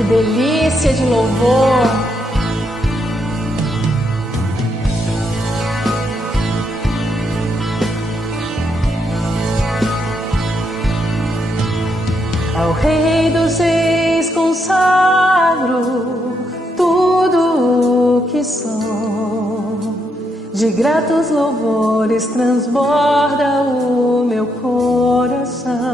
Que delícia de louvor! Ao Rei dos Reis consagro tudo o que sou. De gratos louvores transborda o meu coração.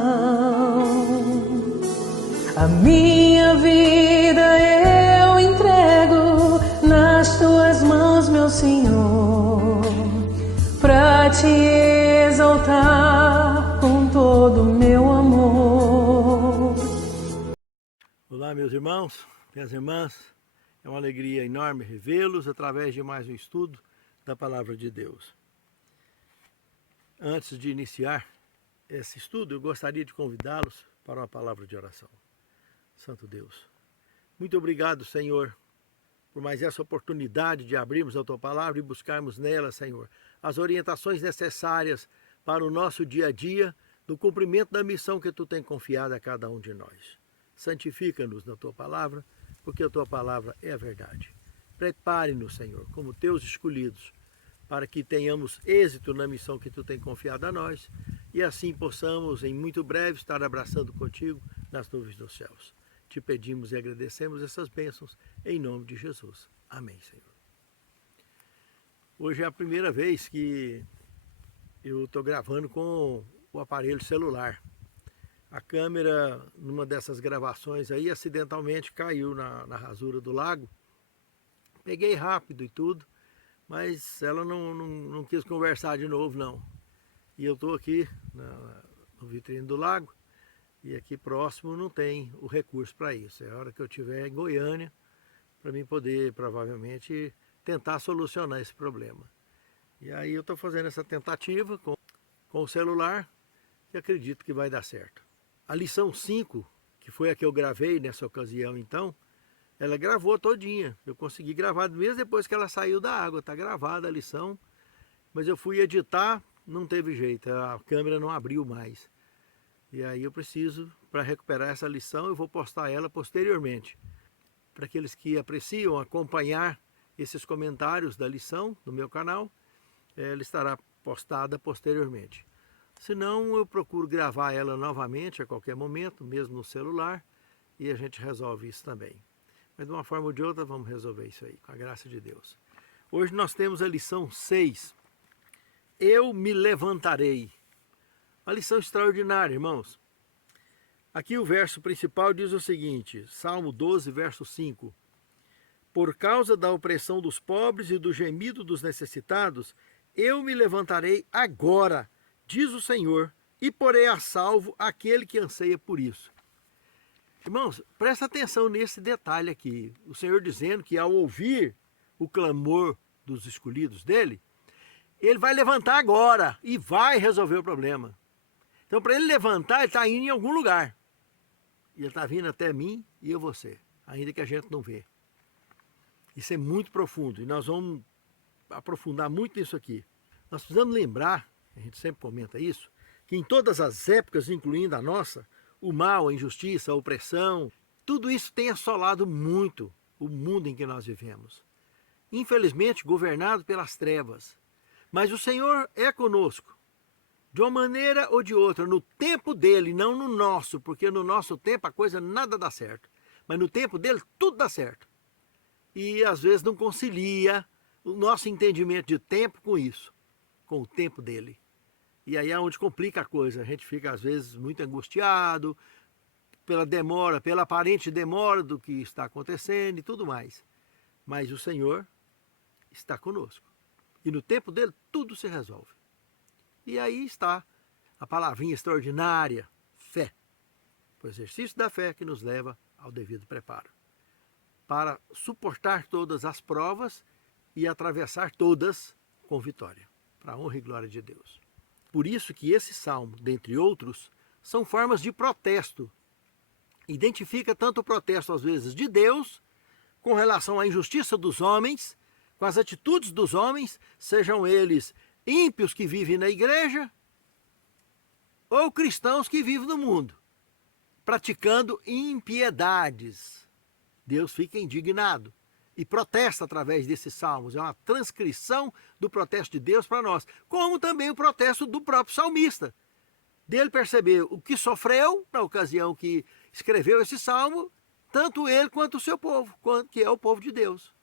A minha vida eu entrego nas tuas mãos, meu Senhor, pra te exaltar com todo o meu amor. Olá, meus irmãos, minhas irmãs, é uma alegria enorme revê-los através de mais um estudo da Palavra de Deus. Antes de iniciar esse estudo, eu gostaria de convidá-los para uma palavra de oração. Santo Deus, muito obrigado, Senhor, por mais essa oportunidade de abrirmos a Tua Palavra e buscarmos nela, Senhor, as orientações necessárias para o nosso dia a dia, no cumprimento da missão que Tu tem confiado a cada um de nós. Santifica-nos na Tua Palavra, porque a Tua Palavra é a verdade. Prepare-nos, Senhor, como Teus escolhidos, para que tenhamos êxito na missão que Tu tem confiado a nós e assim possamos, em muito breve, estar abraçando contigo nas nuvens dos céus. Te pedimos e agradecemos essas bênçãos em nome de Jesus. Amém, Senhor. Hoje é a primeira vez que eu estou gravando com o aparelho celular. A câmera, numa dessas gravações aí, acidentalmente caiu na rasura do lago. Peguei rápido e tudo, mas ela não quis conversar de novo, não. E eu estou aqui no vitrine do lago, e aqui próximo não tem o recurso para isso. É a hora que eu estiver em Goiânia, para mim poder, provavelmente, tentar solucionar esse problema. E aí eu estou fazendo essa tentativa com o celular, e acredito que vai dar certo. A lição 5, que foi a que eu gravei nessa ocasião então, ela gravou todinha. Eu consegui gravar mesmo depois que ela saiu da água. Está gravada a lição, mas eu fui editar, não teve jeito, a câmera não abriu mais. E aí eu preciso, para recuperar essa lição, eu vou postar ela posteriormente. Para aqueles que apreciam acompanhar esses comentários da lição no meu canal, ela estará postada posteriormente. Se não, eu procuro gravar ela novamente a qualquer momento, mesmo no celular, e a gente resolve isso também. Mas de uma forma ou de outra vamos resolver isso aí, com a graça de Deus. Hoje nós temos a lição 6. Eu me levantarei. Uma lição extraordinária, irmãos. Aqui o verso principal diz o seguinte, Salmo 12, verso 5. Por causa da opressão dos pobres e do gemido dos necessitados, eu me levantarei agora, diz o Senhor, e porei a salvo aquele que anseia por isso. Irmãos, presta atenção nesse detalhe aqui. O Senhor dizendo que ao ouvir o clamor dos escolhidos dele, ele vai levantar agora e vai resolver o problema. Então, para ele levantar, ele está indo em algum lugar. E ele está vindo até mim e eu você, ainda que a gente não vê. Isso é muito profundo e nós vamos aprofundar muito nisso aqui. Nós precisamos lembrar, a gente sempre comenta isso, que em todas as épocas, incluindo a nossa, o mal, a injustiça, a opressão, tudo isso tem assolado muito o mundo em que nós vivemos. Infelizmente, governado pelas trevas. Mas o Senhor é conosco, de uma maneira ou de outra, no tempo dele, não no nosso, porque no nosso tempo a coisa nada dá certo. Mas no tempo dele, tudo dá certo. E às vezes não concilia o nosso entendimento de tempo com isso, com o tempo dele. E aí é onde complica a coisa. A gente fica, às vezes, muito angustiado pela demora, pela aparente demora do que está acontecendo e tudo mais. Mas o Senhor está conosco. E no tempo dele, tudo se resolve. E aí está a palavrinha extraordinária, fé. O exercício da fé que nos leva ao devido preparo. Para suportar todas as provas e atravessar todas com vitória. Para a honra e glória de Deus. Por isso que esse salmo, dentre outros, são formas de protesto. Identifica tanto o protesto, às vezes, de Deus, com relação à injustiça dos homens, com as atitudes dos homens, sejam eles ímpios que vivem na igreja, ou cristãos que vivem no mundo, praticando impiedades. Deus fica indignado e protesta através desses salmos. É uma transcrição do protesto de Deus para nós, como também o protesto do próprio salmista, dele perceber o que sofreu na ocasião que escreveu esse salmo, tanto ele quanto o seu povo, que é o povo de Deus.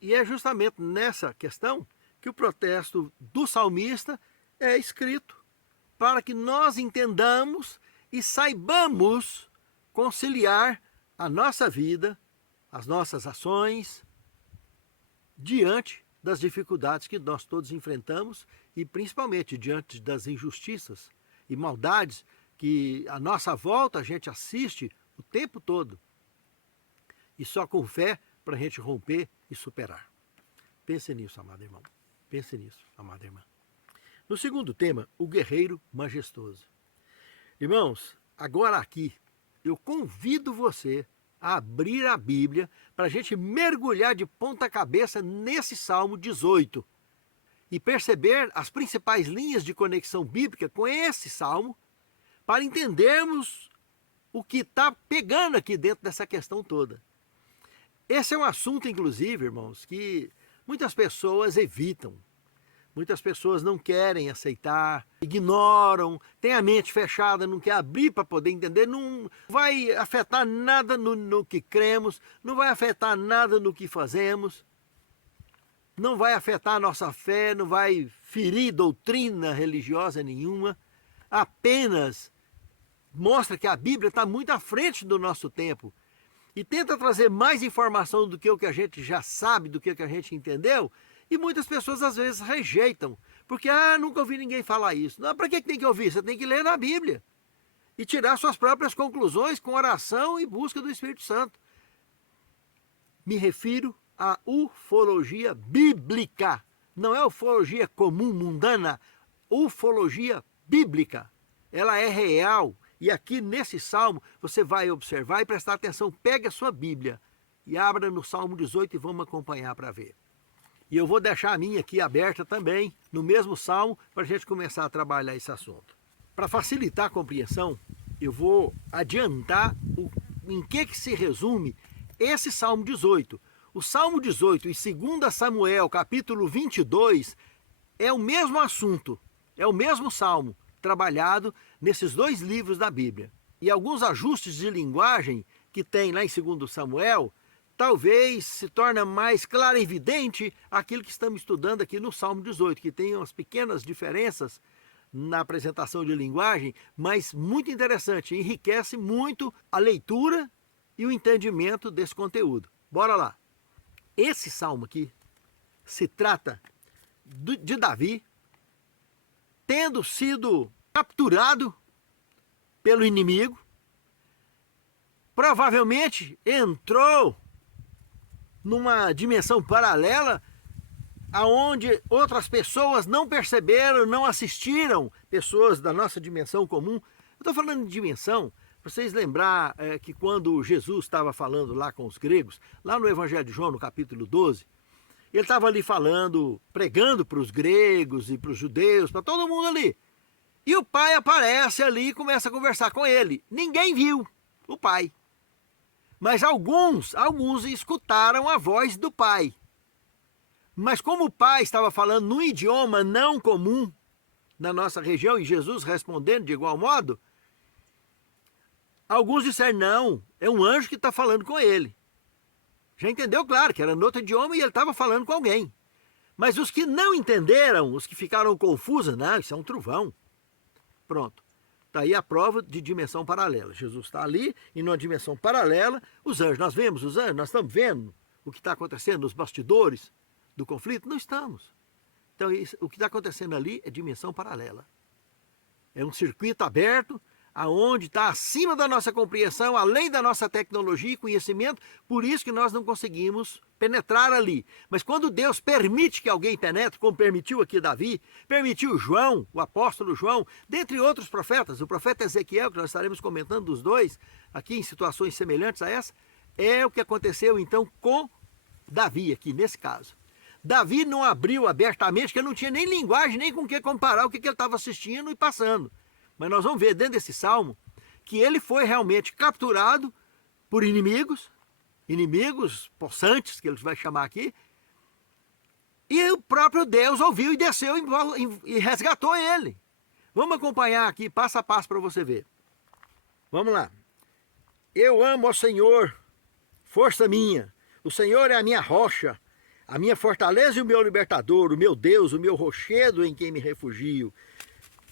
E é justamente nessa questão que o protesto do salmista é escrito, para que nós entendamos e saibamos conciliar a nossa vida, as nossas ações, diante das dificuldades que nós todos enfrentamos e principalmente diante das injustiças e maldades que à nossa volta a gente assiste o tempo todo. E só com fé para a gente romper e superar. Pense nisso, amado irmão. Pense nisso, amada irmã. No segundo tema, o guerreiro majestoso. Irmãos, agora aqui eu convido você a abrir a Bíblia para a gente mergulhar de ponta cabeça nesse Salmo 18 e perceber as principais linhas de conexão bíblica com esse Salmo para entendermos o que está pegando aqui dentro dessa questão toda. Esse é um assunto, inclusive, irmãos, que muitas pessoas evitam. Muitas pessoas não querem aceitar, ignoram, têm a mente fechada, não quer abrir para poder entender, não vai afetar nada no que cremos, não vai afetar nada no que fazemos, não vai afetar a nossa fé, não vai ferir doutrina religiosa nenhuma, apenas mostra que a Bíblia está muito à frente do nosso tempo e tenta trazer mais informação do que o que a gente já sabe, do que o que a gente entendeu. E muitas pessoas às vezes rejeitam, porque nunca ouvi ninguém falar isso. Não, para que tem que ouvir? Você tem que ler na Bíblia e tirar suas próprias conclusões com oração e busca do Espírito Santo. Me refiro à ufologia bíblica, não é ufologia comum, mundana, ufologia bíblica. Ela é real e aqui nesse salmo você vai observar e prestar atenção. Pegue a sua Bíblia e abra no Salmo 18 e vamos acompanhar para ver. E eu vou deixar a minha aqui aberta também, no mesmo salmo, para a gente começar a trabalhar esse assunto. Para facilitar a compreensão, eu vou adiantar em que se resume esse Salmo 18. O Salmo 18 e 2 Samuel, capítulo 22, é o mesmo assunto, é o mesmo salmo, trabalhado nesses dois livros da Bíblia. E alguns ajustes de linguagem que tem lá em 2 Samuel, talvez se torna mais claro e evidente aquilo que estamos estudando aqui no Salmo 18, que tem umas pequenas diferenças na apresentação de linguagem, mas muito interessante, enriquece muito a leitura e o entendimento desse conteúdo. Bora lá! Esse salmo aqui se trata de Davi tendo sido capturado pelo inimigo, provavelmente entrou numa dimensão paralela, aonde outras pessoas não perceberam, não assistiram, pessoas da nossa dimensão comum. Eu estou falando de dimensão, para vocês lembrar que quando Jesus estava falando lá com os gregos, lá no Evangelho de João, no capítulo 12, ele estava ali falando, pregando para os gregos e para os judeus, para todo mundo ali. E o pai aparece ali e começa a conversar com ele. Ninguém viu o pai. Mas alguns escutaram a voz do pai. Mas como o pai estava falando num idioma não comum na nossa região, e Jesus respondendo de igual modo, alguns disseram, não, é um anjo que está falando com ele. Já entendeu, claro, que era no outro idioma e ele estava falando com alguém. Mas os que não entenderam, os que ficaram confusos, não, isso é um trovão. Pronto. Está aí a prova de dimensão paralela. Jesus está ali e numa dimensão paralela, os anjos, nós vemos os anjos, nós estamos vendo o que está acontecendo nos bastidores do conflito? Não estamos. Então o que está acontecendo ali é dimensão paralela. É um circuito aberto, aonde está acima da nossa compreensão, além da nossa tecnologia e conhecimento, por isso que nós não conseguimos penetrar ali. Mas quando Deus permite que alguém penetre, como permitiu aqui Davi, permitiu João, o apóstolo João, dentre outros profetas, o profeta Ezequiel, que nós estaremos comentando dos dois, aqui em situações semelhantes a essa, é o que aconteceu então com Davi aqui, nesse caso. Davi não abriu abertamente, porque ele não tinha nem linguagem, nem com o que comparar o que ele estava assistindo e passando. Mas nós vamos ver dentro desse salmo que ele foi realmente capturado por inimigos inimigos, possantes, que ele vai chamar aqui, e o próprio Deus ouviu e desceu e resgatou ele. Vamos acompanhar aqui passo a passo para você ver. Vamos lá. Eu amo ao Senhor, força minha. O Senhor é a minha rocha, a minha fortaleza e o meu libertador, o meu Deus, o meu rochedo em quem me refugio,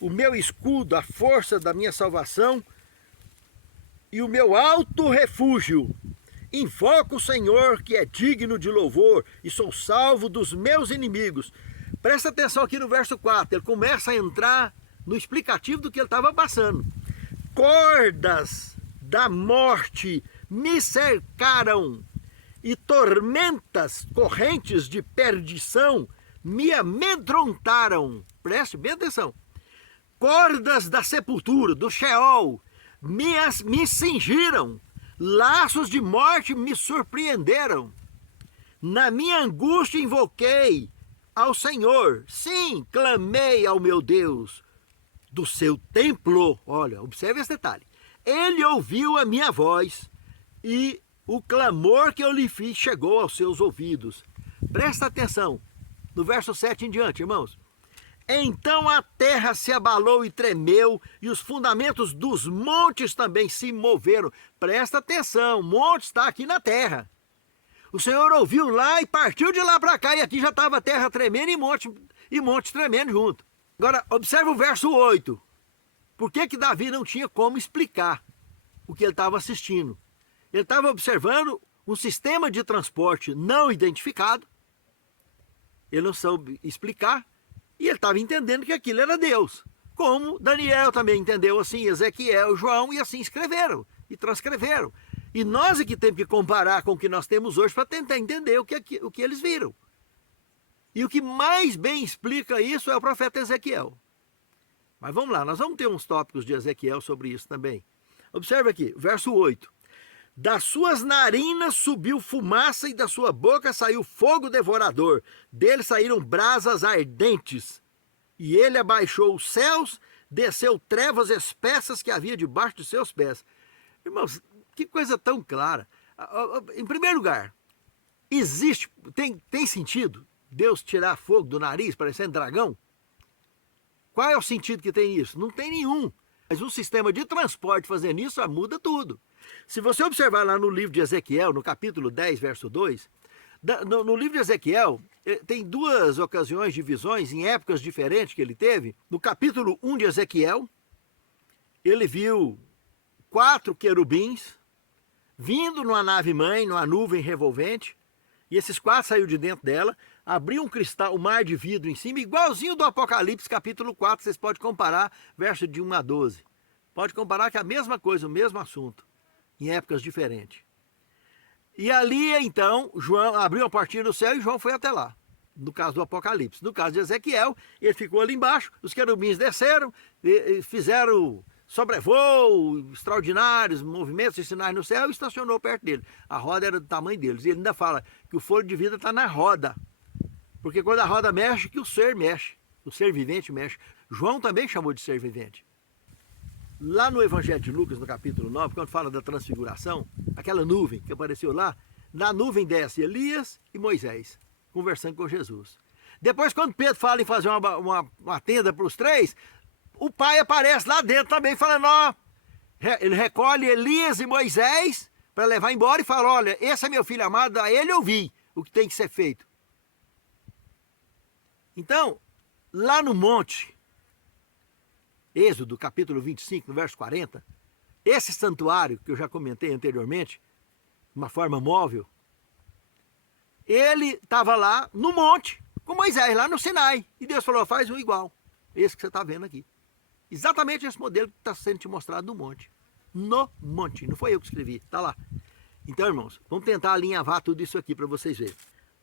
o meu escudo, a força da minha salvação e o meu alto refúgio. Invoco o Senhor, que é digno de louvor, e sou salvo dos meus inimigos. Presta atenção aqui no verso 4, ele começa a entrar no explicativo do que ele estava passando. Cordas da morte me cercaram, e tormentas, correntes de perdição me amedrontaram. Preste bem atenção. Cordas da sepultura, do Sheol, me cingiram. Laços de morte me surpreenderam. Na minha angústia invoquei ao Senhor. Sim, clamei ao meu Deus do seu templo. Olha, observe esse detalhe. Ele ouviu a minha voz e o clamor que eu lhe fiz chegou aos seus ouvidos. Presta atenção no verso 7 em diante, irmãos. Então a terra se abalou e tremeu, e os fundamentos dos montes também se moveram. Presta atenção, o monte está aqui na terra. O Senhor ouviu lá e partiu de lá para cá, e aqui já estava a terra tremendo e monte tremendo junto. Agora, observe o verso 8. Por que Davi não tinha como explicar o que ele estava assistindo? Ele estava observando um sistema de transporte não identificado. Ele não soube explicar. E ele estava entendendo que aquilo era Deus. Como Daniel também entendeu assim, Ezequiel, João, e assim escreveram e transcreveram. E nós é que temos que comparar com o que nós temos hoje para tentar entender o que eles viram. E o que mais bem explica isso é o profeta Ezequiel. Mas vamos lá, nós vamos ter uns tópicos de Ezequiel sobre isso também. Observe aqui, verso 8. Das suas narinas subiu fumaça e da sua boca saiu fogo devorador. Dele saíram brasas ardentes. E ele abaixou os céus, desceu trevas espessas que havia debaixo de seus pés. Irmãos, que coisa tão clara. Em primeiro lugar, tem sentido Deus tirar fogo do nariz parecendo dragão? Qual é o sentido que tem isso? Não tem nenhum. Mas um sistema de transporte fazendo isso muda tudo. Se você observar lá no livro de Ezequiel, no capítulo 10, verso 2, no livro de Ezequiel, tem duas ocasiões de visões em épocas diferentes que ele teve. No capítulo 1 de Ezequiel, ele viu 4 querubins vindo numa nave-mãe, numa nuvem revolvente, e esses 4 saíram de dentro dela, abriu um cristal, um mar de vidro em cima, igualzinho do Apocalipse, capítulo 4, vocês podem comparar, verso de 1 a 12. Pode comparar que é a mesma coisa, o mesmo assunto, em épocas diferentes. E ali, então, João abriu a portinha do céu e João foi até lá, no caso do Apocalipse. No caso de Ezequiel, ele ficou ali embaixo, os querubins desceram, fizeram sobrevoo, extraordinários movimentos e sinais no céu e estacionou perto dele. A roda era do tamanho deles. E ele ainda fala que o fôlego de vida está na roda. Porque quando a roda mexe, que o ser mexe. O ser vivente mexe. João também chamou de ser vivente. Lá no Evangelho de Lucas, no capítulo 9, quando fala da transfiguração, aquela nuvem que apareceu lá, na nuvem desce Elias e Moisés, conversando com Jesus. Depois, quando Pedro fala em fazer uma tenda para os 3, o pai aparece lá dentro também, falando, ó, ele recolhe Elias e Moisés para levar embora e fala, olha, esse é meu filho amado, a ele eu vi o que tem que ser feito. Então, lá no monte, Êxodo, capítulo 25, no verso 40, esse santuário que eu já comentei anteriormente, de uma forma móvel, ele estava lá no monte, com Moisés, lá no Sinai, e Deus falou, faz um igual, esse que você está vendo aqui. Exatamente esse modelo que está sendo te mostrado no monte. No monte, não foi eu que escrevi, está lá. Então, irmãos, vamos tentar alinhavar tudo isso aqui para vocês verem.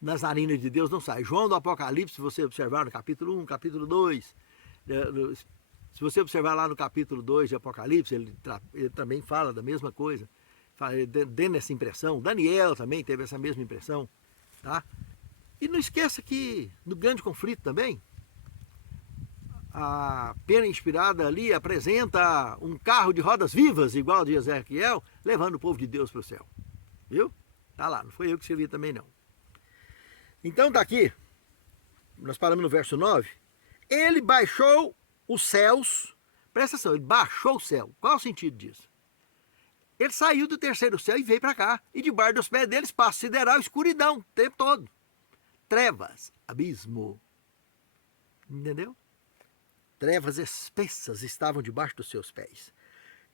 Nas narinas de Deus não sai. João do Apocalipse, se você observar no capítulo 1, capítulo 2, se você observar lá no capítulo 2 de Apocalipse, ele também fala da mesma coisa, dando essa impressão. Daniel também teve essa mesma impressão. Tá? E não esqueça que no grande conflito também, a pena inspirada ali apresenta um carro de rodas vivas, igual de Ezequiel, levando o povo de Deus para o céu. Viu? Está lá, não foi eu que escrevi também não. Então está aqui, nós paramos no verso 9. Ele baixou os céus, presta atenção, ele baixou o céu. Qual é o sentido disso? Ele saiu do terceiro céu e veio para cá. E debaixo dos pés dele, espaço sideral, escuridão, o tempo todo. Trevas, abismo. Entendeu? Trevas espessas estavam debaixo dos seus pés.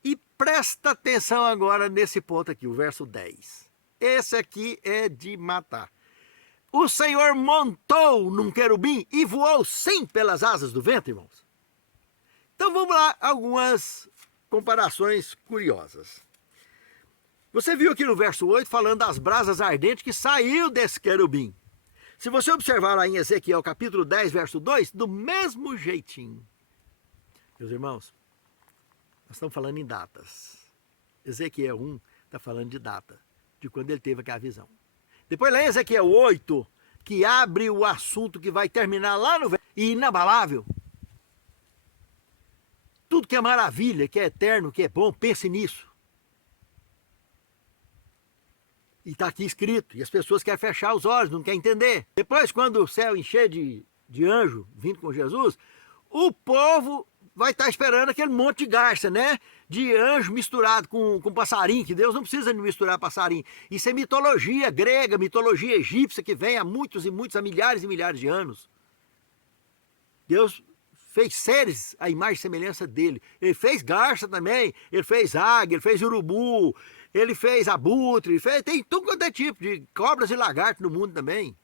E presta atenção agora nesse ponto aqui, o verso 10. Esse aqui é de matar. O Senhor montou num querubim e voou sim pelas asas do vento, irmãos. Então vamos lá, algumas comparações curiosas. Você viu aqui no verso 8 falando das brasas ardentes que saiu desse querubim. Se você observar lá em Ezequiel capítulo 10, verso 2, do mesmo jeitinho. Meus irmãos, nós estamos falando em datas. Ezequiel 1 está falando de data, de quando ele teve aquela visão. Depois lá em Ezequiel 8, que abre o assunto que vai terminar lá no verso, e inabalável. Tudo que é maravilha, que é eterno, que é bom, pense nisso. E está aqui escrito, e as pessoas querem fechar os olhos, não querem entender. Depois, quando o céu encher de anjo vindo com Jesus, o povo vai estar esperando aquele monte de garça, né? De anjo misturado com passarinho, que Deus não precisa de misturar passarinho. Isso é mitologia grega, mitologia egípcia, que vem há muitos e muitos, há milhares e milhares de anos. Deus fez seres à imagem e semelhança dele. Ele fez garça também, ele fez águia, ele fez urubu, ele fez abutre, tem tudo quanto é tipo de cobras e lagartos no mundo também.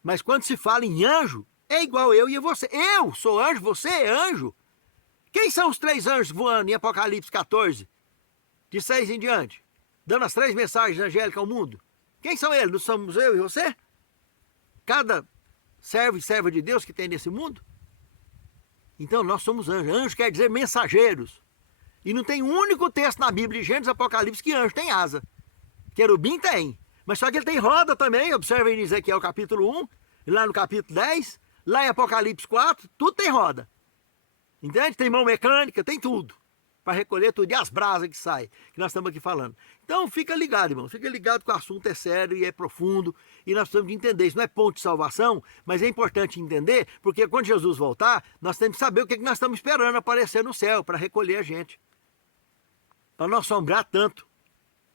Mas quando se fala em anjo, é igual eu e você. Eu sou anjo, você é anjo. Quem são os 3 anjos voando em Apocalipse 14, de 6 em diante, dando as 3 mensagens angélicas ao mundo? Quem são eles? Não somos eu e você? Cada servo e serva de Deus que tem nesse mundo? Então nós somos anjos. Anjo quer dizer mensageiros. E não tem um único texto na Bíblia de Gênesis e Apocalipse que anjo tem asa. Querubim tem. Mas só que ele tem roda também. Observa em Ezequiel capítulo 1, lá no capítulo 10, lá em Apocalipse 4, tudo tem roda. Entende? Tem mão mecânica, tem tudo. Para recolher tudo. E as brasas que saem, que nós estamos aqui falando. Então fica ligado, irmão. Fica ligado que o assunto é sério e é profundo. E nós precisamos de entender. Isso não é ponto de salvação, mas é importante entender, porque quando Jesus voltar, nós temos que saber o que nós estamos esperando aparecer no céu para recolher a gente. Para não assombrar tanto.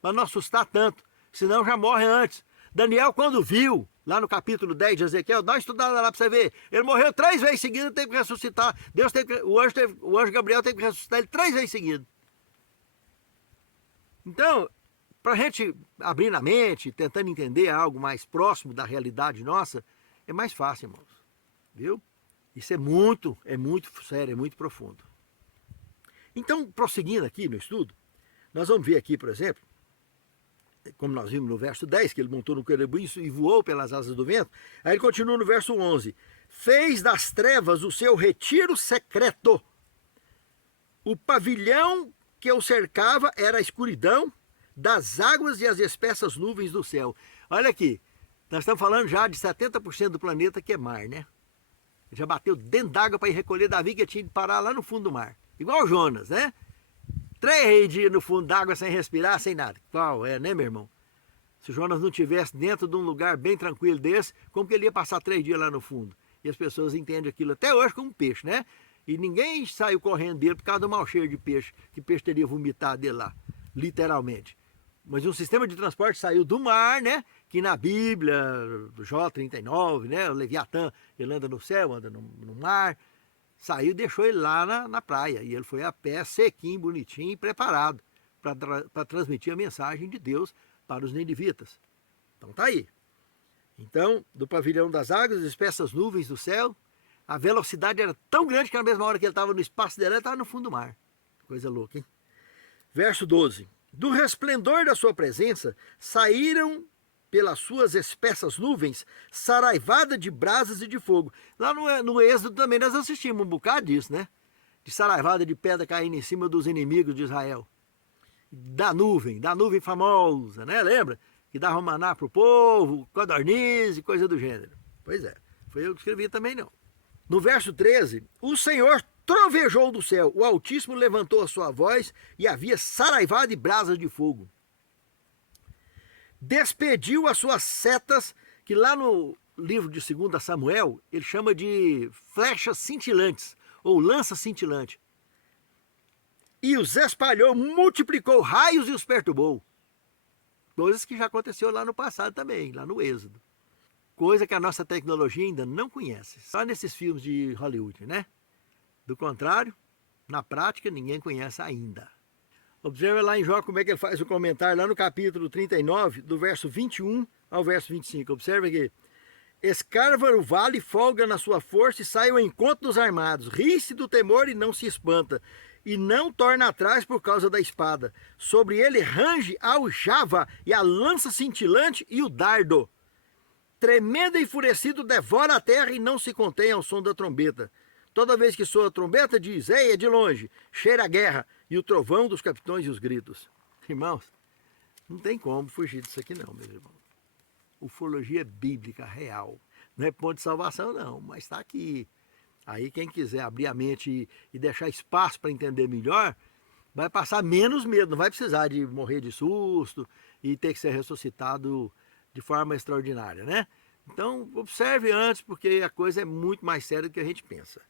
Para não assustar tanto. Senão já morre antes. Daniel, quando viu, lá no capítulo 10 de Ezequiel, dá uma estudada lá para você ver. Ele morreu 3 vezes seguidas, teve que ressuscitar. O anjo Gabriel teve que ressuscitar ele 3 vezes seguidas. Então, para a gente abrir na mente, tentando entender algo mais próximo da realidade nossa, é mais fácil, irmãos. Viu? Isso é muito sério, é muito profundo. Então, prosseguindo aqui no estudo, nós vamos ver aqui, por exemplo, como nós vimos no verso 10, que ele montou no querubim e voou pelas asas do vento. Aí ele continua no verso 11. Fez das trevas o seu retiro secreto. O pavilhão que o cercava era a escuridão das águas e as espessas nuvens do céu. Olha aqui, nós estamos falando já de 70% do planeta que é mar, né? Ele já bateu dentro d'água para ir recolher Davi, que tinha de parar lá no fundo do mar. Igual o Jonas, né? 3 dias no fundo d'água sem respirar, sem nada. Qual é, né, meu irmão? Se o Jonas não estivesse dentro de um lugar bem tranquilo desse, como que ele ia passar 3 dias lá no fundo? E as pessoas entendem aquilo até hoje como peixe, né? E ninguém saiu correndo dele por causa do mau cheiro de peixe, que peixe teria vomitado dele lá, literalmente. Mas um sistema de transporte saiu do mar, né? Que na Bíblia, do Jó 39, né? O Leviatã, ele anda no céu, anda no mar. Saiu e deixou ele lá na praia. E ele foi a pé, sequinho, bonitinho e preparado para transmitir a mensagem de Deus para os ninivitas. Então tá aí. Então, do pavilhão das águas, espessas nuvens do céu, a velocidade era tão grande que na mesma hora que ele estava no espaço dele, ele estava no fundo do mar. Coisa louca, hein? Verso 12. Do resplendor da sua presença saíram pelas suas espessas nuvens, saraivada de brasas e de fogo. Lá no Êxodo também nós assistimos um bocado disso, né? De saraivada de pedra caindo em cima dos inimigos de Israel. Da nuvem famosa, né? Lembra? Que dava maná para o povo, codorniz e coisa do gênero. Pois é, foi eu que escrevi também não. No verso 13, o Senhor trovejou do céu, o Altíssimo levantou a sua voz e havia saraivada de brasas de fogo. despediu as suas setas, que lá no livro de 2 Samuel, ele chama de flechas cintilantes, ou lança cintilante. E os espalhou, multiplicou raios e os perturbou. Coisas que já aconteceu lá no passado também, lá no Êxodo. Coisa que a nossa tecnologia ainda não conhece, só nesses filmes de Hollywood, né? Do contrário, na prática, ninguém conhece ainda. Observe lá em Jó como é que ele faz o comentário, lá no capítulo 39, do verso 21 ao verso 25. Observe aqui. Escarva o vale, folga na sua força e sai ao encontro dos armados. Ri-se do temor e não se espanta. E não torna atrás por causa da espada. Sobre ele range a aljava e a lança cintilante e o dardo. Tremendo e enfurecido devora a terra e não se contém ao som da trombeta. Toda vez que soa a trombeta diz, ei, é de longe, cheira a guerra e o trovão dos capitões e os gritos. Irmãos, não tem como fugir disso aqui não, meus irmãos. Ufologia bíblica real. Não é ponto de salvação não, mas está aqui. Aí quem quiser abrir a mente e deixar espaço para entender melhor, vai passar menos medo, não vai precisar de morrer de susto e ter que ser ressuscitado de forma extraordinária, né? Então observe antes, porque a coisa é muito mais séria do que a gente pensa.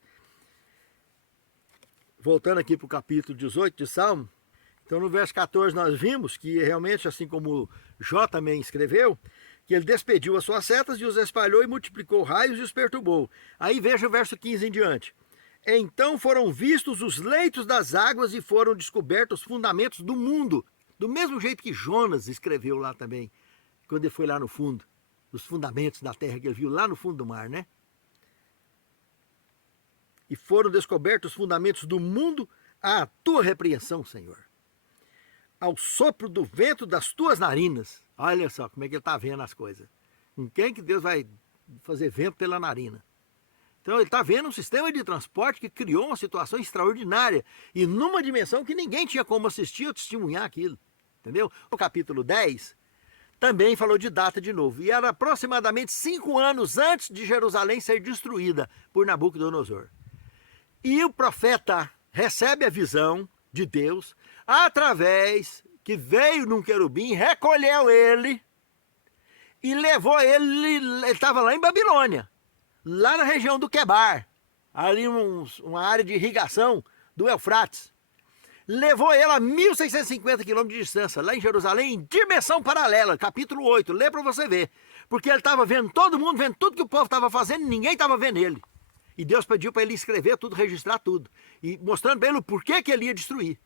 Voltando aqui para o capítulo 18 de Salmo, então no verso 14 nós vimos que realmente, assim como Jó também escreveu, que ele despediu as suas setas e os espalhou e multiplicou raios e os perturbou. Aí veja o verso 15 em diante. Então foram vistos os leitos das águas e foram descobertos os fundamentos do mundo. Do mesmo jeito que Jonas escreveu lá também, quando ele foi lá no fundo. Os fundamentos da terra que ele viu lá no fundo do mar, né? E foram descobertos os fundamentos do mundo à tua repreensão, Senhor. Ao sopro do vento das tuas narinas. Olha só como é que ele está vendo as coisas. Com quem que Deus vai fazer vento pela narina? Então ele está vendo um sistema de transporte que criou uma situação extraordinária e numa dimensão que ninguém tinha como assistir ou testemunhar aquilo. Entendeu? O capítulo 10 também falou de data de novo. E era aproximadamente 5 anos antes de Jerusalém ser destruída por Nabucodonosor. E o profeta recebe a visão de Deus através que veio num querubim, recolheu ele e levou ele estava lá em Babilônia, lá na região do Quebar, ali uma área de irrigação do Eufrates. Levou ele a 1.650 quilômetros de distância, lá em Jerusalém, em dimensão paralela, capítulo 8, lê para você ver. Porque ele estava vendo todo mundo, vendo tudo que o povo estava fazendo, e ninguém estava vendo ele. E Deus pediu para ele escrever tudo, registrar tudo, e mostrando para ele o porquê que ele ia destruir.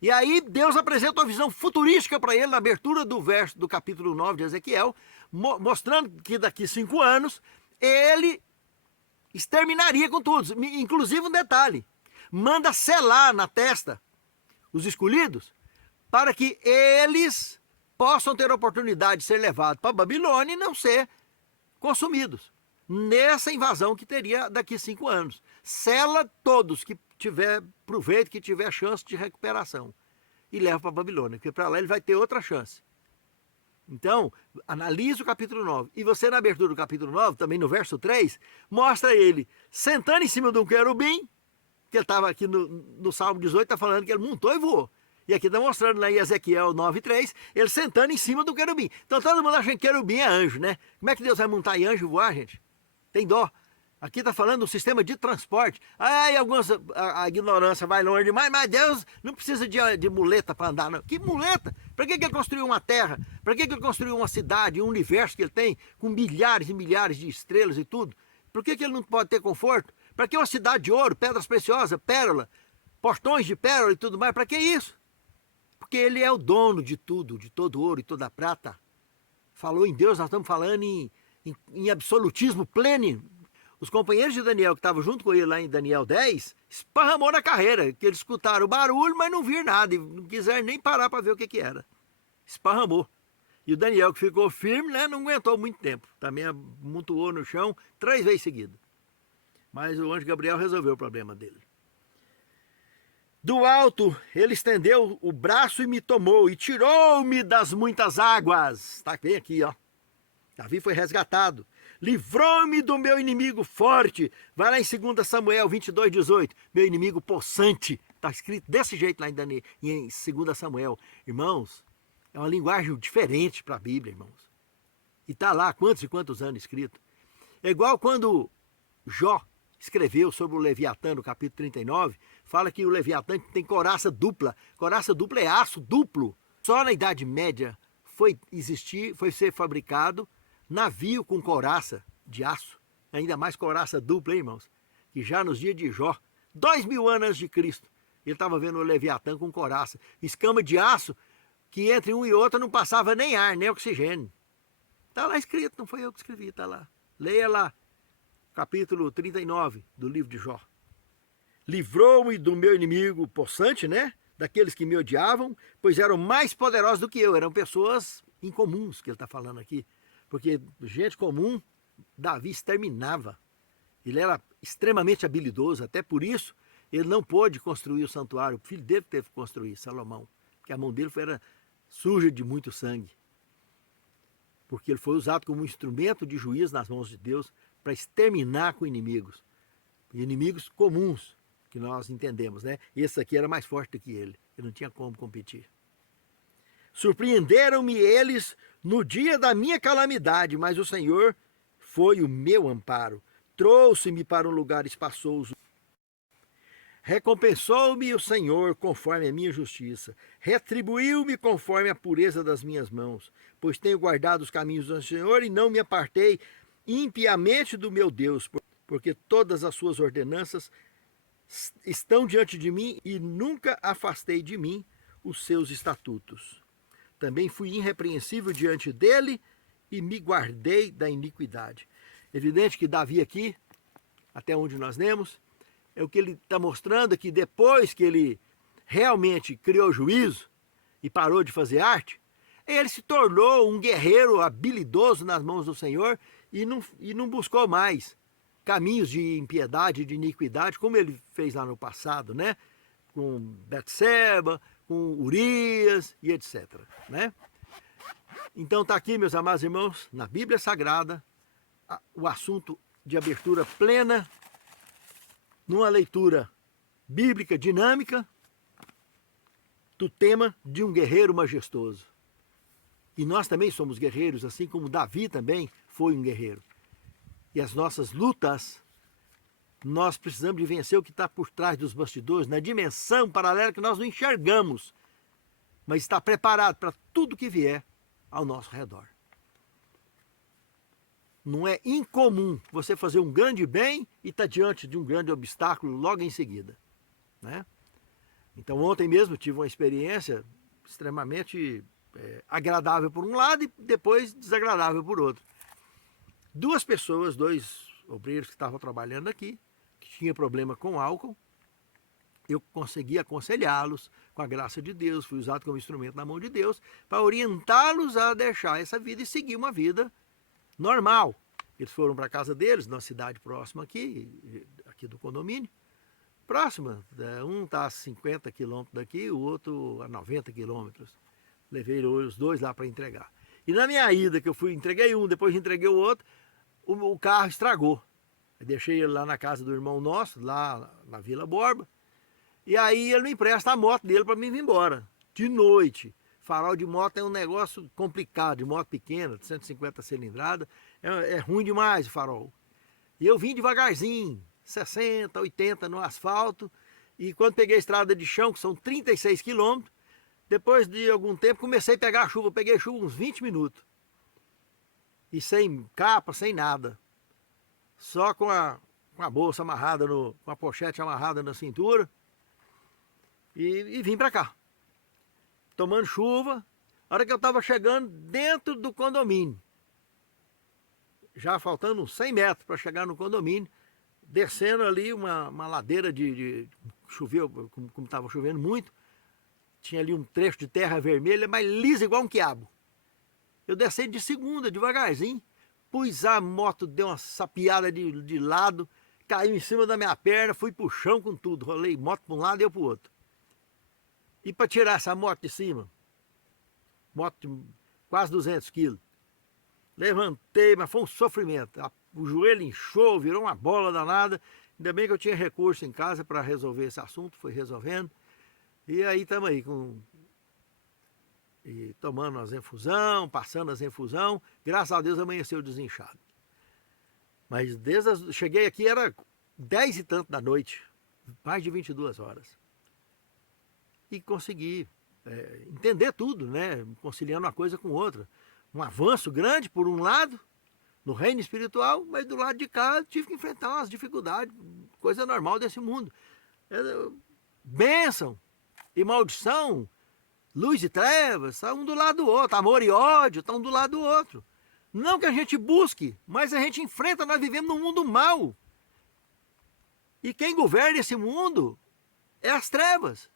E aí Deus apresenta uma visão futurística para ele na abertura do verso do capítulo 9 de Ezequiel, mostrando que daqui 5 anos ele exterminaria com todos. Inclusive um detalhe, manda selar na testa os escolhidos para que eles possam ter a oportunidade de ser levados para a Babilônia e não ser consumidos nessa invasão que teria daqui 5 anos. Sela todos que tiver proveito, que tiver chance de recuperação e leva para a Babilônia, porque para lá ele vai ter outra chance. Então, analise o capítulo 9. E você na abertura do capítulo 9, também no verso 3, mostra ele sentando em cima de um querubim, que ele estava aqui no Salmo 18, está falando que ele montou e voou. E aqui está mostrando lá em Ezequiel 9:3, ele sentando em cima do querubim. Então todo mundo acha que querubim é anjo, né? Como é que Deus vai montar em anjo e voar, gente? Tem dó. Aqui está falando do sistema de transporte. Aí a ignorância vai longe demais, mas Deus não precisa de muleta para andar, não. Que muleta? Para que ele construiu uma terra? Para que ele construiu uma cidade, um universo que ele tem, com milhares e milhares de estrelas e tudo? Por que ele não pode ter conforto? Para que uma cidade de ouro, pedras preciosas, pérola, portões de pérola e tudo mais? Para que isso? Porque ele é o dono de tudo, de todo ouro e toda a prata. Falou em Deus, nós estamos falando em absolutismo pleno. Os companheiros de Daniel que estavam junto com ele lá em Daniel 10, esparramou na carreira, que eles escutaram o barulho, mas não viram nada, e não quiseram nem parar para ver o que era. Esparramou. E o Daniel, que ficou firme, né, não aguentou muito tempo. Também amontoou no chão 3 vezes seguidas. Mas o anjo Gabriel resolveu o problema dele. Do alto, ele estendeu o braço e me tomou, e tirou-me das muitas águas. Está bem aqui, ó. Davi foi resgatado. Livrou-me do meu inimigo forte. Vai lá em 2 Samuel 22:18. Meu inimigo possante. Está escrito desse jeito lá em 2 Samuel. Irmãos, É uma linguagem diferente para a Bíblia, irmãos. E está lá há quantos e quantos anos escrito. É igual quando Jó escreveu sobre o Leviatã, no capítulo 39, fala que o Leviatã tem coraça dupla. Coraça dupla é aço duplo. Só na Idade Média foi ser fabricado navio com coraça de aço. Ainda mais coraça dupla, hein, irmãos? Que já nos dias de Jó, 2000 anos antes de Cristo, ele estava vendo o Leviatã com coraça. Escama de aço que entre um e outro não passava nem ar, nem oxigênio. Está lá escrito, não foi eu que escrevi, está lá. Leia lá, capítulo 39 do livro de Jó. Livrou-me do meu inimigo possante, né? Daqueles que me odiavam, pois eram mais poderosos do que eu. Eram pessoas incomuns que ele está falando aqui. Porque gente comum, Davi exterminava. Ele era extremamente habilidoso, até por isso ele não pôde construir o santuário. O filho dele teve que construir, Salomão. Porque a mão dele era suja de muito sangue. Porque ele foi usado como um instrumento de juízo nas mãos de Deus para exterminar com inimigos. Inimigos comuns, que nós entendemos, né? Esse aqui era mais forte do que ele. Ele não tinha como competir. Surpreenderam-me eles no dia da minha calamidade, mas o Senhor foi o meu amparo. Trouxe-me para um lugar espaçoso. Recompensou-me o Senhor conforme a minha justiça. Retribuiu-me conforme a pureza das minhas mãos. Pois tenho guardado os caminhos do Senhor e não me apartei impiamente do meu Deus, porque todas as suas ordenanças estão diante de mim e nunca afastei de mim os seus estatutos. Também fui irrepreensível diante dele e me guardei da iniquidade. Evidente que Davi aqui, até onde nós lemos, é o que ele está mostrando que depois que ele realmente criou juízo e parou de fazer arte, ele se tornou um guerreiro habilidoso nas mãos do Senhor e não buscou mais caminhos de impiedade, de iniquidade, como ele fez lá no passado, né? Com Betseba, com Urias e etc. Né? Então está aqui, meus amados irmãos, na Bíblia Sagrada, o assunto de abertura plena, numa leitura bíblica dinâmica, do tema de um guerreiro majestoso. E nós também somos guerreiros, assim como Davi também foi um guerreiro. E as nossas lutas, nós precisamos de vencer o que está por trás dos bastidores, na dimensão paralela que nós não enxergamos, mas está preparado para tudo que vier ao nosso redor. Não é incomum você fazer um grande bem e estar diante de um grande obstáculo logo em seguida. Né? Então ontem mesmo tive uma experiência extremamente agradável por um lado e depois desagradável por outro. Duas pessoas, dois obreiros que estavam trabalhando aqui, que tinham problema com álcool, eu consegui aconselhá-los com a graça de Deus, fui usado como instrumento na mão de Deus, para orientá-los a deixar essa vida e seguir uma vida normal. Eles foram para a casa deles, numa cidade próxima aqui do condomínio, próxima, um está a 50 quilômetros daqui, o outro a 90 quilômetros. Levei os dois lá para entregar. E na minha ida, que eu fui, entreguei um, depois entreguei o outro, o carro estragou. Eu deixei ele lá na casa do irmão nosso, lá na Vila Borba, e aí ele me empresta a moto dele para mim vir embora, de noite. Farol de moto é um negócio complicado, de moto pequena, de 150 cilindradas, é ruim demais o farol. E eu vim devagarzinho, 60, 80 no asfalto, e quando peguei a estrada de chão, que são 36 quilômetros, depois de algum tempo comecei a pegar chuva, peguei chuva uns 20 minutos. E sem capa, sem nada. Só com a bolsa amarrada, com a pochete amarrada na cintura, e vim para cá. Tomando chuva, a hora que eu estava chegando dentro do condomínio, já faltando uns 100 metros para chegar no condomínio, descendo ali uma ladeira de choveu, como estava chovendo muito, tinha ali um trecho de terra vermelha, mas lisa igual um quiabo. Eu desci de segunda, devagarzinho, pus a moto, deu uma sapiada de lado, caiu em cima da minha perna, fui pro chão com tudo, rolei moto para um lado e eu pro outro. E para tirar essa moto de cima, moto de quase 200 quilos, levantei, mas foi um sofrimento. O joelho inchou, virou uma bola danada. Ainda bem que eu tinha recurso em casa para resolver esse assunto, fui resolvendo. E aí estamos aí, com e tomando as infusão, passando as infusão, graças a Deus amanheceu desinchado. Mas cheguei aqui, era 10 e tanto da noite, mais de 22 horas. E consegui entender tudo, né? Conciliando uma coisa com outra. Um avanço grande por um lado, no reino espiritual, mas do lado de cá tive que enfrentar umas dificuldades, coisa normal desse mundo. Bênção e maldição, luz e trevas, estão um do lado do outro, amor e ódio estão do lado do outro. Não que a gente busque, mas a gente enfrenta, nós vivemos num mundo mau. E quem governa esse mundo é as trevas.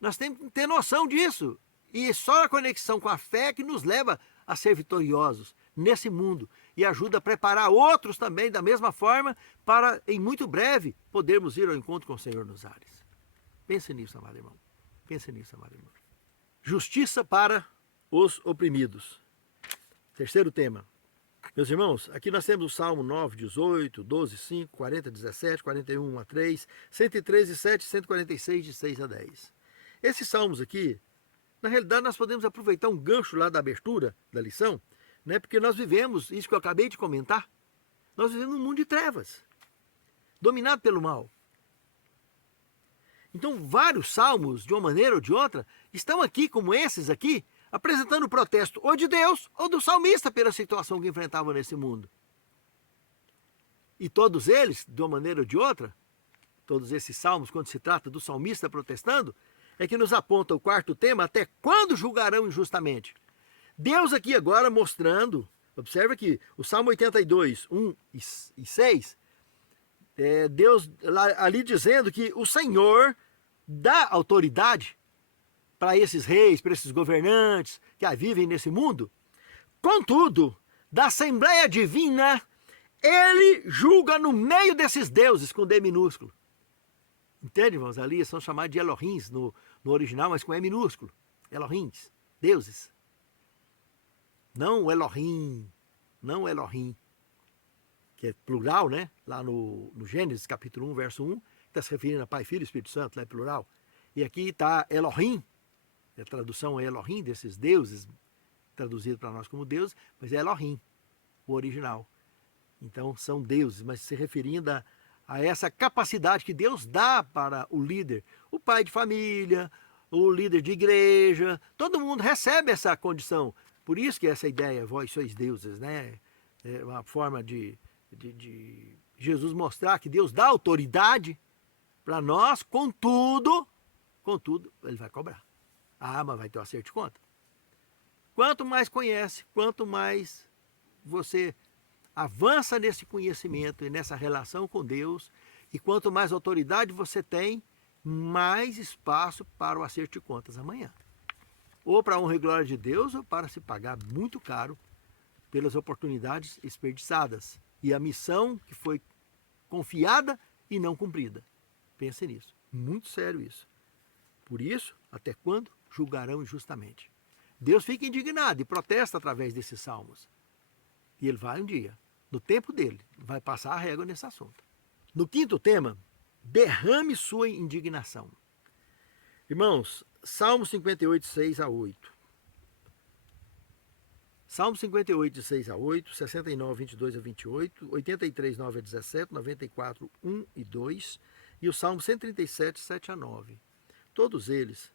Nós temos que ter noção disso. E só a conexão com a fé que nos leva a ser vitoriosos nesse mundo e ajuda a preparar outros também da mesma forma para, em muito breve, podermos ir ao encontro com o Senhor nos ares. Pense nisso, amado irmão. Pense nisso, amado irmão. Justiça para os oprimidos. Terceiro tema. Meus irmãos, aqui nós temos o Salmo 9, 18, 12, 5, 40, 17, 41, 1 a 3, 113, 7, 146, de 6 a 10. Esses salmos aqui, na realidade nós podemos aproveitar um gancho lá da abertura da lição, né? Porque nós vivemos, isso que eu acabei de comentar, nós vivemos num mundo de trevas, dominado pelo mal. Então vários salmos, de uma maneira ou de outra, estão aqui, como esses aqui, apresentando o protesto ou de Deus ou do salmista pela situação que enfrentava nesse mundo. E todos eles, de uma maneira ou de outra, todos esses salmos, quando se trata do salmista protestando, é que nos aponta o quarto tema, até quando julgarão injustamente? Deus aqui agora mostrando, observa que o Salmo 82, 1 e 6, Deus ali dizendo que o Senhor dá autoridade para esses reis, para esses governantes que vivem nesse mundo. Contudo, da Assembleia Divina, ele julga no meio desses deuses com D minúsculo. Entende, irmãos? Ali são chamados de Elohims no original, mas com E minúsculo. Elohims, deuses. Não Elohim, não Elohim, que é plural, né? Lá no Gênesis, capítulo 1, verso 1, está se referindo a Pai, Filho e Espírito Santo, lá é plural. E aqui está Elohim, a tradução é Elohim, desses deuses, traduzido para nós como deuses, mas é Elohim, o original. Então são deuses, mas se referindo a essa capacidade que Deus dá para o líder, o pai de família, o líder de igreja, todo mundo recebe essa condição. Por isso que essa ideia, vós sois deuses, né? É uma forma de Jesus mostrar que Deus dá autoridade para nós, contudo, ele vai cobrar. Mas vai ter um acerto de conta. Quanto mais conhece, quanto mais você avança nesse conhecimento e nessa relação com Deus, e quanto mais autoridade você tem, mais espaço para o acerto de contas amanhã. Ou para a honra e glória de Deus, ou para se pagar muito caro pelas oportunidades desperdiçadas e a missão que foi confiada e não cumprida. Pense nisso. Muito sério isso. Por isso, até quando julgarão injustamente? Deus fica indignado e protesta através desses salmos. E ele vai um dia, no tempo dele, vai passar a régua nesse assunto. No quinto tema, derrame sua indignação. Irmãos, Salmo 58, 6 a 8. Salmo 58, de 6 a 8, 69, 22 a 28, 83, 9 a 17, 94, 1 e 2 e o Salmo 137, 7 a 9. Todos eles,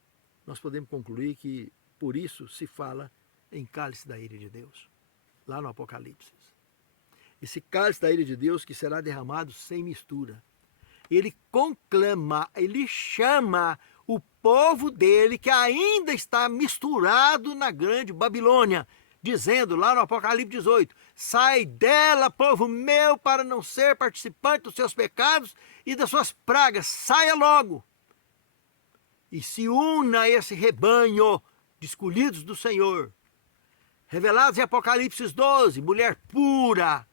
nós podemos concluir que por isso se fala em cálice da ira de Deus, lá no Apocalipse. Esse cálice da ira de Deus que será derramado sem mistura. Ele conclama, ele chama o povo dele que ainda está misturado na grande Babilônia, dizendo lá no Apocalipse 18, sai dela, povo meu, para não ser participante dos seus pecados e das suas pragas, saia logo. E se una a esse rebanho de escolhidos do Senhor, revelados em Apocalipse 12, mulher pura,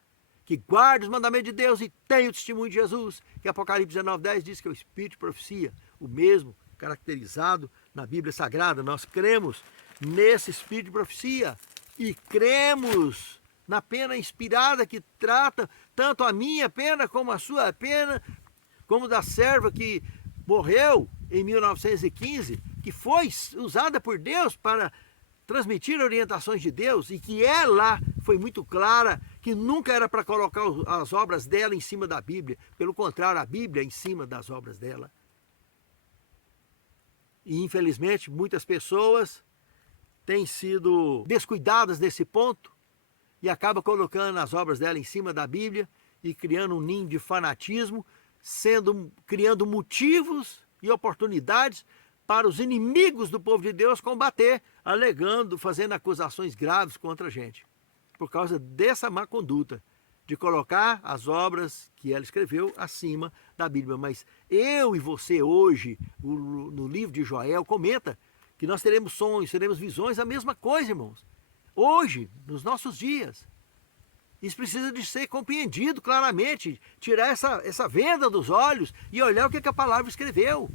que guarda os mandamentos de Deus e tem o testemunho de Jesus, que Apocalipse 19, 10 diz que é o Espírito de profecia, o mesmo caracterizado na Bíblia Sagrada. Nós cremos nesse Espírito de profecia e cremos na pena inspirada que trata tanto a minha pena como a sua pena, como da serva que morreu em 1915, que foi usada por Deus para transmitir orientações de Deus e que ela foi muito clara, que nunca era para colocar as obras dela em cima da Bíblia. Pelo contrário, a Bíblia é em cima das obras dela. E infelizmente muitas pessoas têm sido descuidadas nesse ponto e acabam colocando as obras dela em cima da Bíblia e criando um ninho de fanatismo, criando motivos e oportunidades para os inimigos do povo de Deus combater, alegando, fazendo acusações graves contra a gente, por causa dessa má conduta, de colocar as obras que ela escreveu acima da Bíblia. Mas eu e você hoje, no livro de Joel, comenta que nós teremos sonhos, teremos visões, a mesma coisa, irmãos. Hoje, nos nossos dias. Isso precisa de ser compreendido claramente, tirar essa venda dos olhos e olhar o que a palavra escreveu.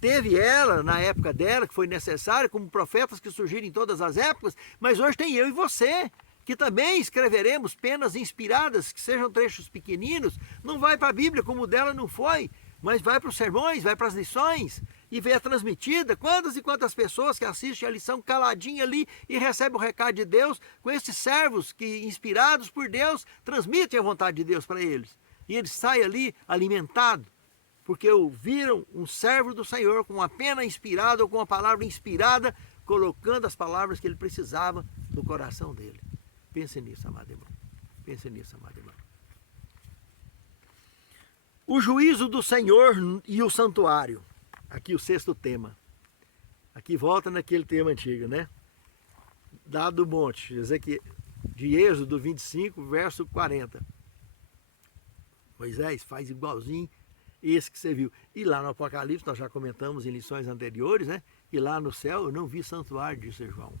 Teve ela, na época dela, que foi necessário, como profetas que surgiram em todas as épocas, mas hoje tem eu e você, que também escreveremos penas inspiradas, que sejam trechos pequeninos, não vai para a Bíblia como o dela não foi, mas vai para os sermões, vai para as lições, e vê transmitida. Quantas e quantas pessoas que assistem a lição caladinha ali e recebem o recado de Deus, com esses servos que, inspirados por Deus, transmitem a vontade de Deus para eles. E eles saem ali alimentados, porque ouviram um servo do Senhor com uma pena inspirada ou com uma palavra inspirada, colocando as palavras que ele precisava no coração dele. Pense nisso, amado irmão. Pense nisso, amado irmão. O juízo do Senhor e o santuário. Aqui o sexto tema. Aqui volta naquele tema antigo, né? Dado o monte, de Êxodo 25, verso 40. Moisés faz igualzinho esse que você viu. E lá no Apocalipse, nós já comentamos em lições anteriores, né? E lá no céu eu não vi santuário, disse João.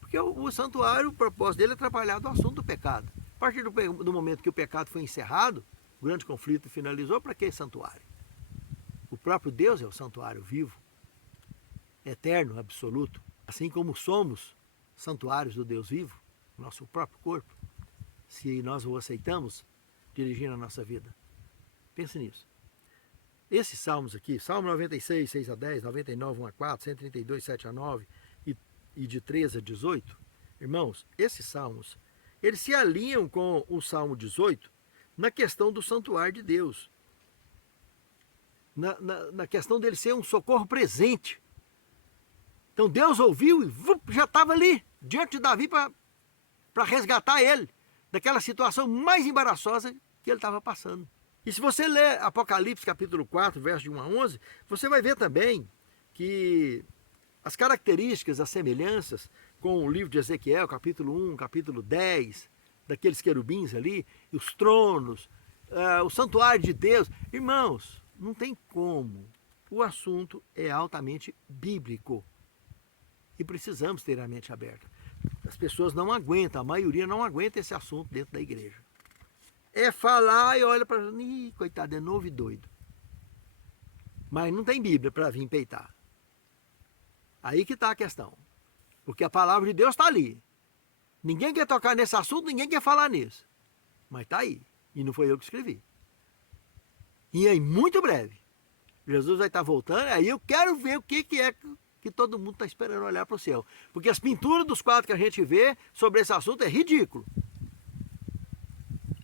Porque o santuário, o propósito dele é trabalhar do assunto do pecado. A partir do momento que o pecado foi encerrado, o grande conflito finalizou, para que santuário? O próprio Deus é o santuário vivo, eterno, absoluto. Assim como somos santuários do Deus vivo, nosso próprio corpo, se nós o aceitamos, dirigindo a nossa vida. Pense nisso. Esses salmos aqui, Salmo 96, 6 a 10, 99, 1 a 4, 132, 7 a 9 e de 13 a 18, irmãos, esses salmos, eles se alinham com o Salmo 18 na questão do santuário de Deus. Na questão dele ser um socorro presente. Então Deus ouviu e já estava ali, diante de Davi, para resgatar ele daquela situação mais embaraçosa que ele estava passando. E se você ler Apocalipse capítulo 4, verso de 1 a 11, você vai ver também que as características, as semelhanças com o livro de Ezequiel, capítulo 1, capítulo 10, daqueles querubins ali, e os tronos, o santuário de Deus. Irmãos, não tem como. O assunto é altamente bíblico. E precisamos ter a mente aberta. As pessoas não aguentam, a maioria não aguenta esse assunto dentro da igreja. É falar e olha para... Ih, coitado, é novo e doido. Mas não tem Bíblia para vir peitar. Aí que está a questão. Porque a palavra de Deus está ali. Ninguém quer tocar nesse assunto, ninguém quer falar nisso. Mas está aí. E não foi eu que escrevi. E aí, muito breve, Jesus vai estar voltando, aí eu quero ver o que é que todo mundo está esperando olhar para o céu. Porque as pinturas dos quadros que a gente vê sobre esse assunto é ridículo.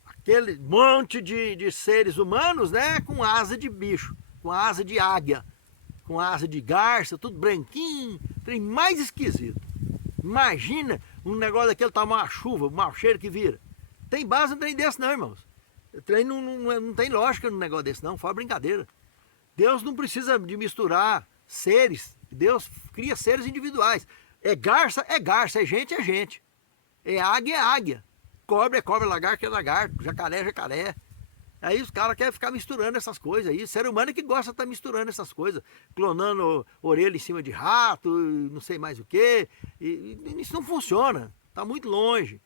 Aquele monte de seres humanos, né, com asa de bicho, com asa de águia, com asa de garça, tudo branquinho, trem mais esquisito. Imagina um negócio daquele tamanho, uma chuva, um mau cheiro que vira. Tem base no trem desse não, irmãos. O trem não tem lógica no negócio desse não, fora brincadeira. Deus não precisa de misturar seres, Deus cria seres individuais. É garça, é gente, é gente. É águia. Cobra é cobra, lagarto é lagarto, jacaré é jacaré. Aí os caras querem ficar misturando essas coisas aí. Ser humano é que gosta de estar misturando essas coisas. Clonando orelha em cima de rato, não sei mais o quê. E isso não funciona. Está muito longe.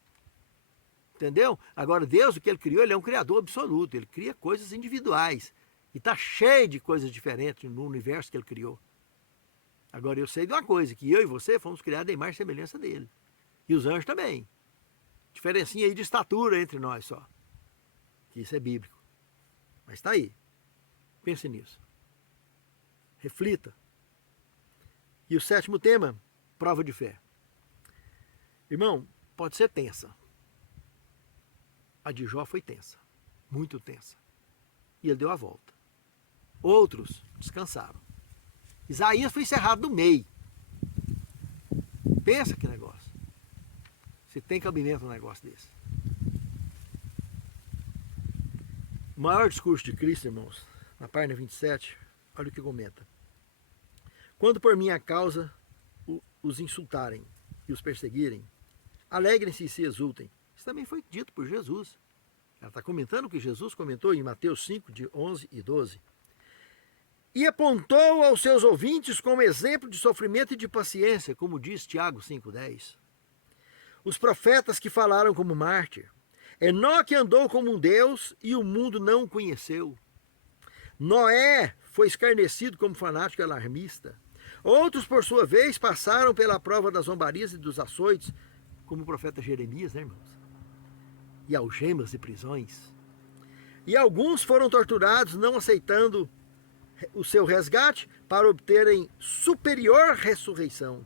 Entendeu? Agora Deus, o que Ele criou, Ele é um criador absoluto. Ele cria coisas individuais. E está cheio de coisas diferentes no universo que Ele criou. Agora eu sei de uma coisa, que eu e você fomos criados em imagem e semelhança dEle. E os anjos também. Diferencinha aí de estatura entre nós só. Que isso é bíblico. Mas está aí. Pense nisso. Reflita. E o sétimo tema, prova de fé. Irmão, pode ser tensa. A de Jó foi tensa, muito tensa. E ele deu a volta. Outros descansaram. Isaías foi encerrado no meio. Pensa que negócio. Se tem cabimento um negócio desse. O maior discurso de Cristo, irmãos, na página 27, olha o que comenta. Quando por minha causa os insultarem e os perseguirem, alegrem-se e se exultem. Isso também foi dito por Jesus. Ela está comentando o que Jesus comentou em Mateus 5, de 11 e 12. E apontou aos seus ouvintes como exemplo de sofrimento e de paciência, como diz Tiago 5,10. Os profetas que falaram como mártir. Enoque andou como um Deus e o mundo não o conheceu. Noé foi escarnecido como fanático e alarmista. Outros, por sua vez, passaram pela prova das zombarias e dos açoites, como o profeta Jeremias, né, irmãos? E algemas e prisões. E alguns foram torturados, não aceitando o seu resgate para obterem superior ressurreição.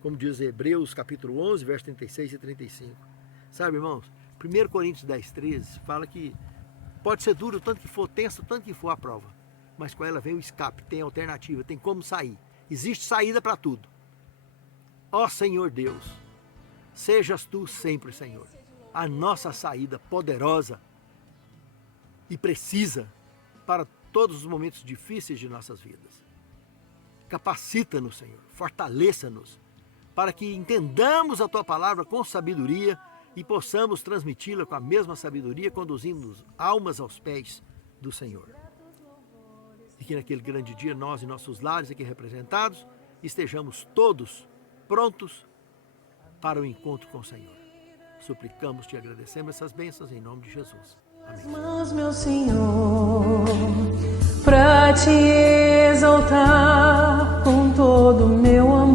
Como diz Hebreus capítulo 11, versos 36 e 35. Sabe, irmãos? 1 Coríntios 10, 13 fala que pode ser duro o tanto que for, tenso o tanto que for a prova. Mas com ela vem o escape, tem alternativa, tem como sair. Existe saída para tudo. Ó Senhor Deus, sejas tu sempre, Senhor, a nossa saída poderosa e precisa para todos os momentos difíceis de nossas vidas. Capacita-nos, Senhor, fortaleça-nos, para que entendamos a Tua palavra com sabedoria e possamos transmiti-la com a mesma sabedoria, conduzindo almas aos pés do Senhor. E que naquele grande dia, nós e nossos lares aqui representados, estejamos todos prontos para o encontro com o Senhor. Suplicamos, te agradecemos essas bênçãos em nome de Jesus. Amém. Mas, meu Senhor, para te exaltar com todo o meu amor.